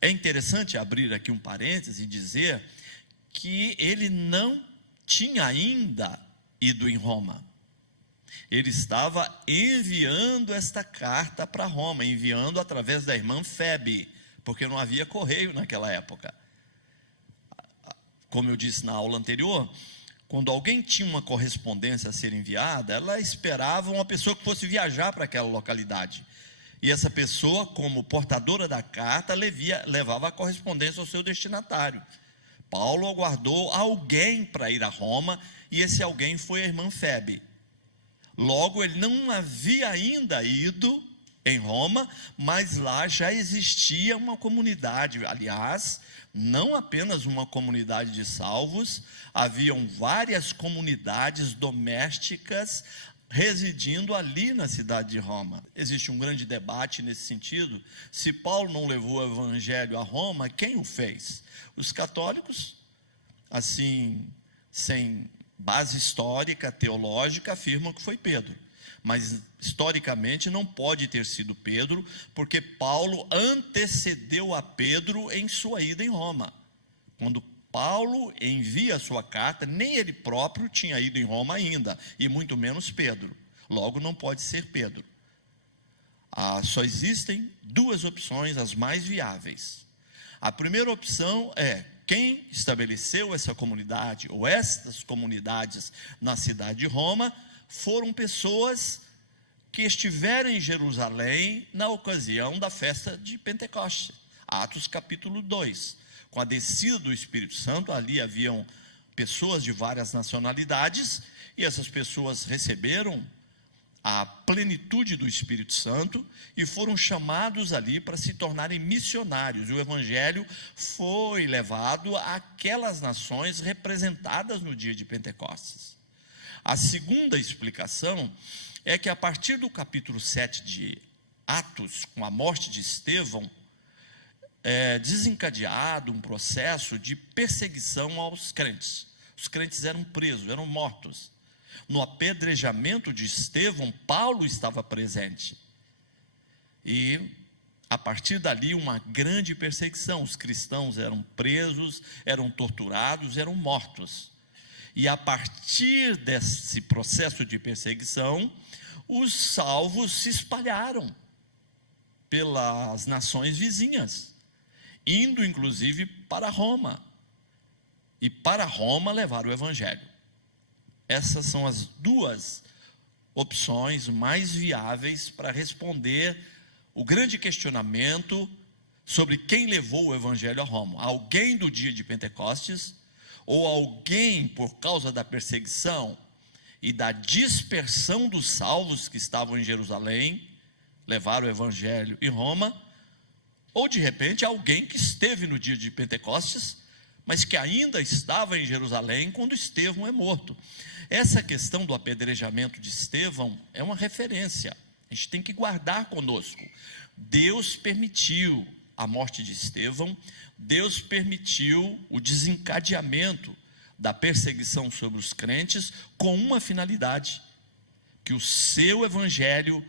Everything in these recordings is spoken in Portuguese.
É interessante abrir aqui um parêntese e dizer que ele não tinha ainda ido em Roma. Ele estava enviando esta carta para Roma, enviando através da irmã Febe, porque não havia correio naquela época. Como eu disse na aula anterior, quando alguém tinha uma correspondência a ser enviada, ela esperava uma pessoa que fosse viajar para aquela localidade. E essa pessoa, como portadora da carta, levava a correspondência ao seu destinatário. Paulo aguardou alguém para ir a Roma, e esse alguém foi a irmã Febe. Logo, ele não havia ainda ido em Roma, mas lá já existia uma comunidade. Aliás, não apenas uma comunidade de salvos, haviam várias comunidades domésticas residindo ali na cidade de Roma. Existe um grande debate nesse sentido. Se Paulo não levou o evangelho a Roma, quem o fez? Os católicos, assim, sem base histórica, teológica, afirmam que foi Pedro. Mas, historicamente, não pode ter sido Pedro, porque Paulo antecedeu a Pedro em sua ida em Roma. Quando Paulo envia a sua carta, nem ele próprio tinha ido em Roma ainda, e muito menos Pedro. Logo, não pode ser Pedro. Só existem duas opções, as mais viáveis. A primeira opção é: quem estabeleceu essa comunidade, ou estas comunidades na cidade de Roma, foram pessoas que estiveram em Jerusalém na ocasião da festa de Pentecostes. Atos capítulo 2. Com a descida do Espírito Santo, ali haviam pessoas de várias nacionalidades, e essas pessoas receberam a plenitude do Espírito Santo e foram chamados ali para se tornarem missionários. O evangelho foi levado àquelas nações representadas no dia de Pentecostes. A segunda explicação é que a partir do capítulo 7 de Atos, com a morte de Estevão, desencadeado um processo de perseguição aos crentes. Os crentes eram presos, eram mortos. No apedrejamento de Estevão, Paulo estava presente. E, a partir dali, uma grande perseguição. Os cristãos eram presos, eram torturados, eram mortos. E, a partir desse processo de perseguição, os salvos se espalharam pelas nações vizinhas, indo, inclusive, para Roma. E, para Roma, levaram o evangelho. Essas são as duas opções mais viáveis para responder o grande questionamento sobre quem levou o evangelho a Roma. Alguém do dia de Pentecostes, ou alguém por causa da perseguição e da dispersão dos salvos que estavam em Jerusalém, levaram o evangelho em Roma, ou de repente alguém que esteve no dia de Pentecostes, mas que ainda estava em Jerusalém quando Estevão é morto. Essa questão do apedrejamento de Estevão é uma referência, a gente tem que guardar conosco. Deus permitiu a morte de Estevão, Deus permitiu o desencadeamento da perseguição sobre os crentes com uma finalidade: que o seu evangelho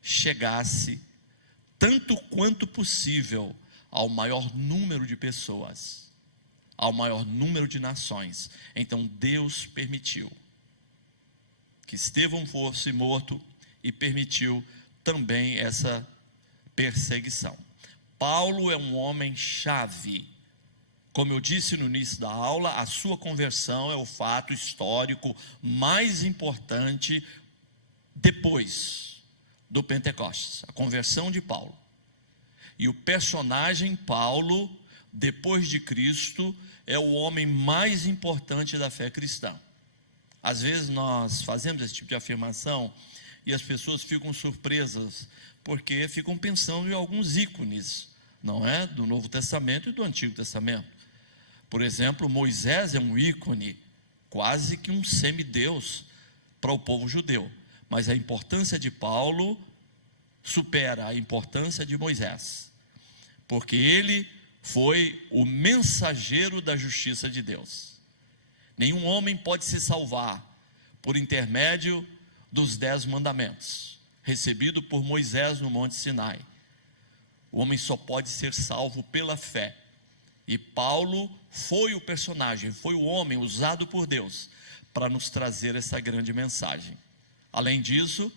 chegasse, tanto quanto possível, ao maior número de pessoas, ao maior número de nações. Então Deus permitiu que Estevão fosse morto e permitiu também essa perseguição. Paulo é um homem-chave. Como eu disse no início da aula, a sua conversão é o fato histórico mais importante depois do Pentecostes, a conversão de Paulo. E o personagem Paulo, depois de Cristo, é o homem mais importante da fé cristã. Às vezes nós fazemos esse tipo de afirmação e as pessoas ficam surpresas, porque ficam pensando em alguns ícones, não é? Do Novo Testamento e do Antigo Testamento. Por exemplo, Moisés é um ícone, quase que um semideus para o povo judeu. Mas a importância de Paulo supera a importância de Moisés, porque ele foi o mensageiro da justiça de Deus. Nenhum homem pode se salvar por intermédio dos 10 mandamentos, recebido por Moisés no Monte Sinai. O homem só pode ser salvo pela fé. E Paulo foi o personagem, foi o homem usado por Deus para nos trazer essa grande mensagem. Além disso,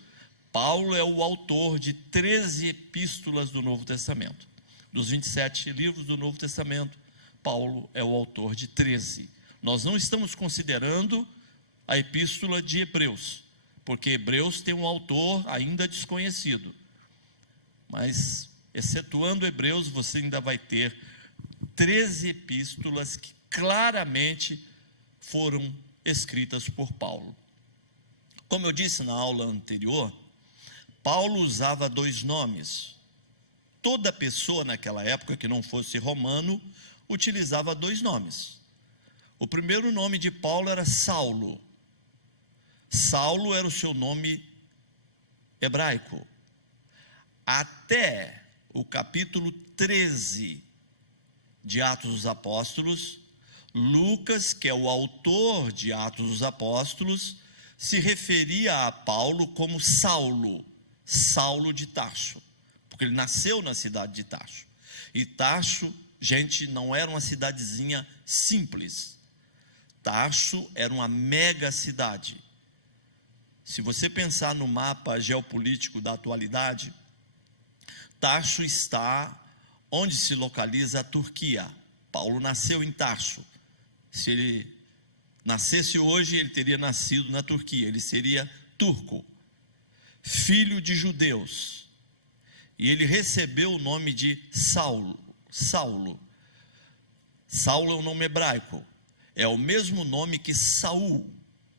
Paulo é o autor de 13 epístolas do Novo Testamento. Dos 27 livros do Novo Testamento, Paulo é o autor de 13. Nós não estamos considerando a epístola de Hebreus, porque Hebreus tem um autor ainda desconhecido. Mas, excetuando Hebreus, você ainda vai ter 13 epístolas que claramente foram escritas por Paulo. Como eu disse na aula anterior, Paulo usava 2 nomes. Toda pessoa naquela época que não fosse romano utilizava 2 nomes. O primeiro nome de Paulo era Saulo. Saulo era o seu nome hebraico. Até o capítulo 13 de Atos dos Apóstolos, Lucas, que é o autor de Atos dos Apóstolos, se referia a Paulo como Saulo, Saulo de Tarso, porque ele nasceu na cidade de Tarso. E Tarso, gente, não era uma cidadezinha simples. Tarso era uma mega cidade. Se você pensar no mapa geopolítico da atualidade, Tarso está onde se localiza a Turquia. Paulo nasceu em Tarso. Se ele nascesse hoje, ele teria nascido na Turquia, ele seria turco, filho de judeus. E ele recebeu o nome de Saulo. Saulo é um nome hebraico, é o mesmo nome que Saul,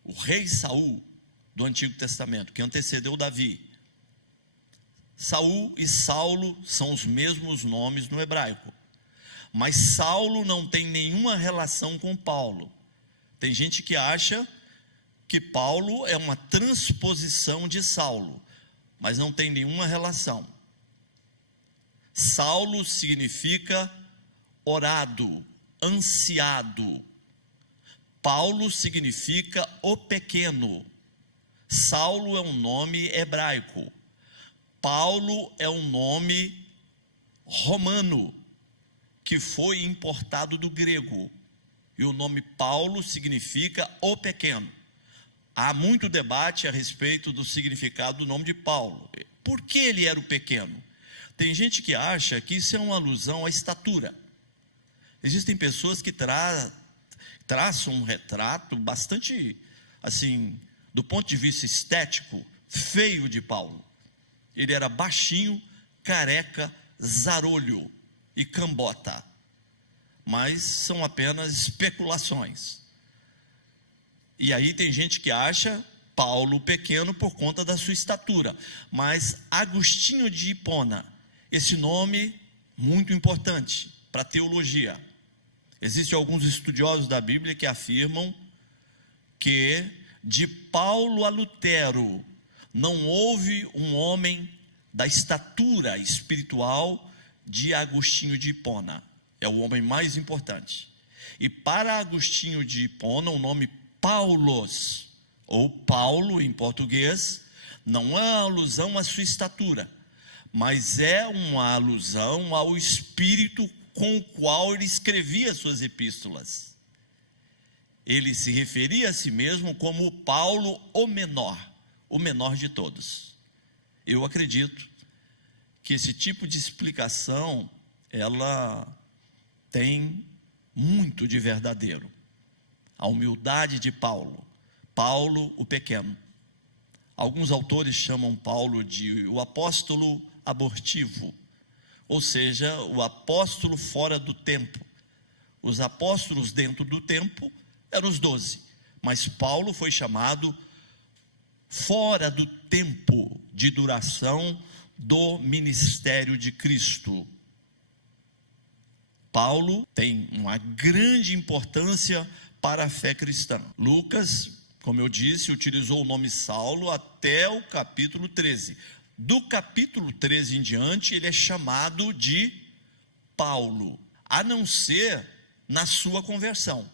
o rei Saul do Antigo Testamento, que antecedeu Davi. Saul e Saulo são os mesmos nomes no hebraico, mas Saulo não tem nenhuma relação com Paulo. Tem gente que acha que Paulo é uma transposição de Saulo, mas não tem nenhuma relação. Saulo significa orado, ansiado. Paulo significa o pequeno. Saulo é um nome hebraico. Paulo é um nome romano, que foi importado do grego. E o nome Paulo significa o pequeno. Há muito debate a respeito do significado do nome de Paulo. Por que ele era o pequeno? Tem gente que acha que isso é uma alusão à estatura. Existem pessoas que traçam um retrato bastante, assim, do ponto de vista estético, feio de Paulo. Ele era baixinho, careca, zarolho e cambota. Mas são apenas especulações. E aí tem gente que acha Paulo pequeno por conta da sua estatura. Mas Agostinho de Hipona, esse nome muito importante para a teologia. Existem alguns estudiosos da Bíblia que afirmam que de Paulo a Lutero não houve um homem da estatura espiritual de Agostinho de Hipona. É o homem mais importante. E para Agostinho de Hipona, o nome Paulos, ou Paulo em português, não é uma alusão à sua estatura, mas é uma alusão ao espírito com o qual ele escrevia suas epístolas. Ele se referia a si mesmo como Paulo o menor de todos. Eu acredito que esse tipo de explicação, ela tem muito de verdadeiro. A humildade de Paulo, Paulo o pequeno. Alguns autores chamam Paulo de o apóstolo abortivo, ou seja, o apóstolo fora do tempo. Os apóstolos dentro do tempo eram os 12, mas Paulo foi chamado fora do tempo de duração do ministério de Cristo. Paulo tem uma grande importância para a fé cristã. Lucas, como eu disse, utilizou o nome Saulo até o capítulo 13. Do capítulo 13 em diante, ele é chamado de Paulo, a não ser na sua conversão.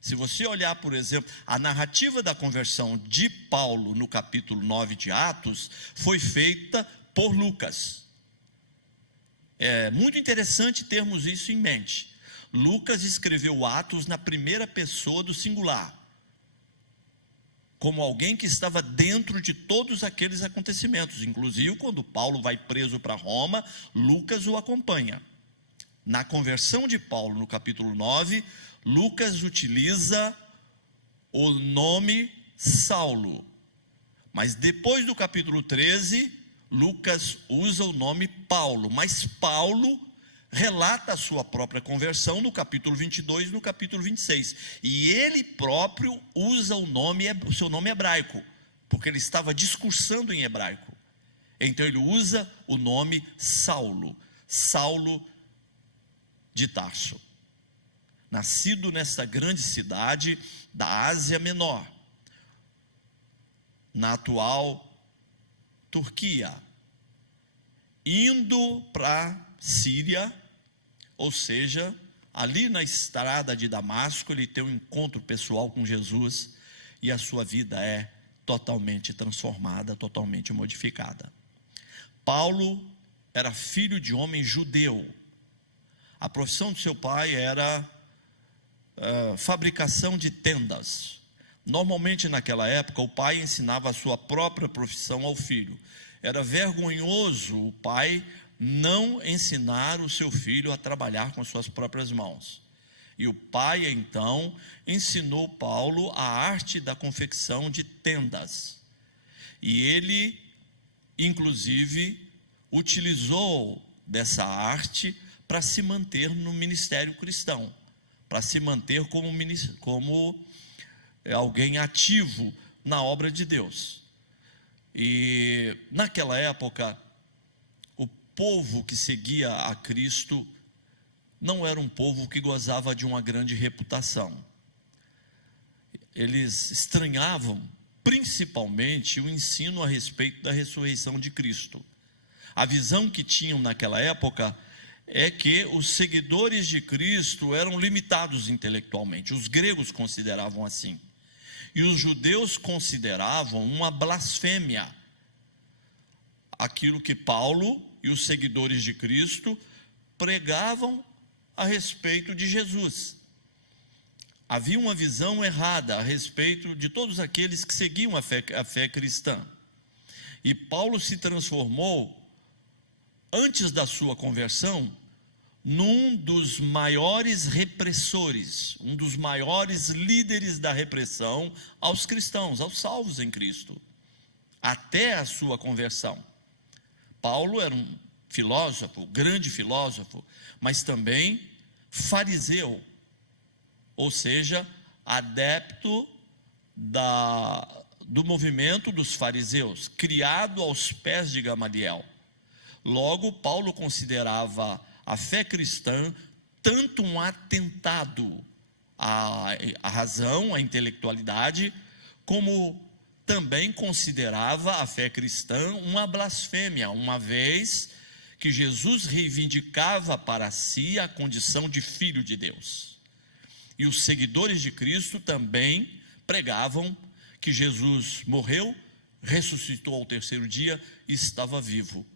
Se você olhar, por exemplo, a narrativa da conversão de Paulo no capítulo 9 de Atos, foi feita por Lucas. É muito interessante termos isso em mente. Lucas escreveu Atos na primeira pessoa do singular, como alguém que estava dentro de todos aqueles acontecimentos. Inclusive, quando Paulo vai preso para Roma, Lucas o acompanha. Na conversão de Paulo, no capítulo 9, Lucas utiliza o nome Saulo. Mas depois do capítulo 13, Lucas usa o nome Paulo. Mas Paulo relata a sua própria conversão no capítulo 22 e no capítulo 26. E ele próprio usa o seu nome hebraico, porque ele estava discursando em hebraico. Então ele usa o nome Saulo, Saulo de Tarso. Nascido nesta grande cidade da Ásia Menor, na atual Turquia, indo para Síria, ou seja, ali na estrada de Damasco, ele tem um encontro pessoal com Jesus e a sua vida é totalmente transformada, totalmente modificada. Paulo era filho de homem judeu. A profissão de seu pai era fabricação de tendas. Normalmente naquela época o pai ensinava a sua própria profissão ao filho. Era vergonhoso o pai não ensinar o seu filho a trabalhar com as suas próprias mãos. E o pai então ensinou Paulo a arte da confecção de tendas. E ele inclusive utilizou dessa arte para se manter no ministério cristão, para se manter como alguém ativo na obra de Deus. E naquela época, o povo que seguia a Cristo não era um povo que gozava de uma grande reputação. Eles estranhavam principalmente o ensino a respeito da ressurreição de Cristo. A visão que tinham naquela época é que os seguidores de Cristo eram limitados intelectualmente. Os gregos consideravam assim. E os judeus consideravam uma blasfêmia aquilo que Paulo e os seguidores de Cristo pregavam a respeito de Jesus. Havia uma visão errada a respeito de todos aqueles que seguiam a fé cristã. E Paulo se transformou, antes da sua conversão, num dos maiores repressores, um dos maiores líderes da repressão aos cristãos, aos salvos em Cristo, até a sua conversão. Paulo era um filósofo, grande filósofo, mas também fariseu, ou seja, adepto do movimento dos fariseus, criado aos pés de Gamaliel. Logo, Paulo considerava a fé cristã tanto um atentado à razão, à intelectualidade, como também considerava a fé cristã uma blasfêmia, uma vez que Jesus reivindicava para si a condição de filho de Deus. E os seguidores de Cristo também pregavam que Jesus morreu, ressuscitou ao terceiro dia e estava vivo,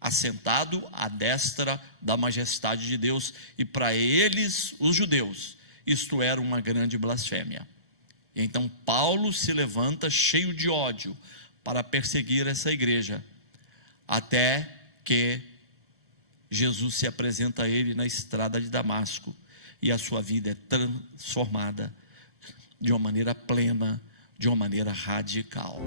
assentado à destra da majestade de Deus. E para eles, os judeus, isto era uma grande blasfêmia. Então Paulo se levanta cheio de ódio para perseguir essa igreja, até que Jesus se apresenta a ele na estrada de Damasco, e a sua vida é transformada de uma maneira plena, de uma maneira radical.